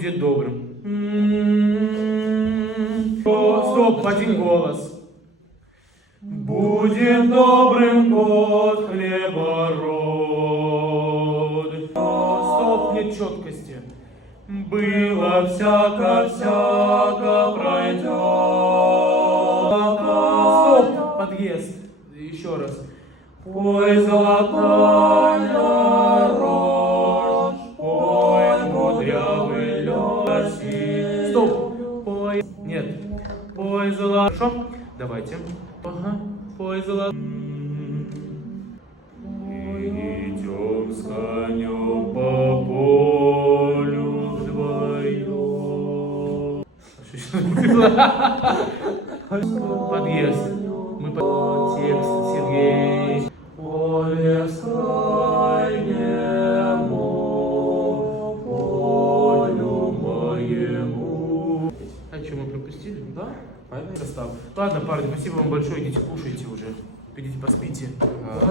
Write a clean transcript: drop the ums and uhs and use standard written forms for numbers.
Будет добрым. Стоп, один голос. Будет добрым год хлебород. Стоп, нет четкости. Было всяко пройдет. Стоп, подъезд. Еще раз. Пой, золотая рожь, пой, кудрявый лёси. Стоп, пой, нет, пой, золотой. Хорошо? Давайте. Ага, пой, золотой. Идем с конем по полю вдвоем. Подъезд. Мы по текст, Сергей. Поле скрайнему, полю моему. А что, мы пропустили? Да? Правильно состав. Ладно, парни, спасибо вам большое. Идите кушайте уже. Идите поспите.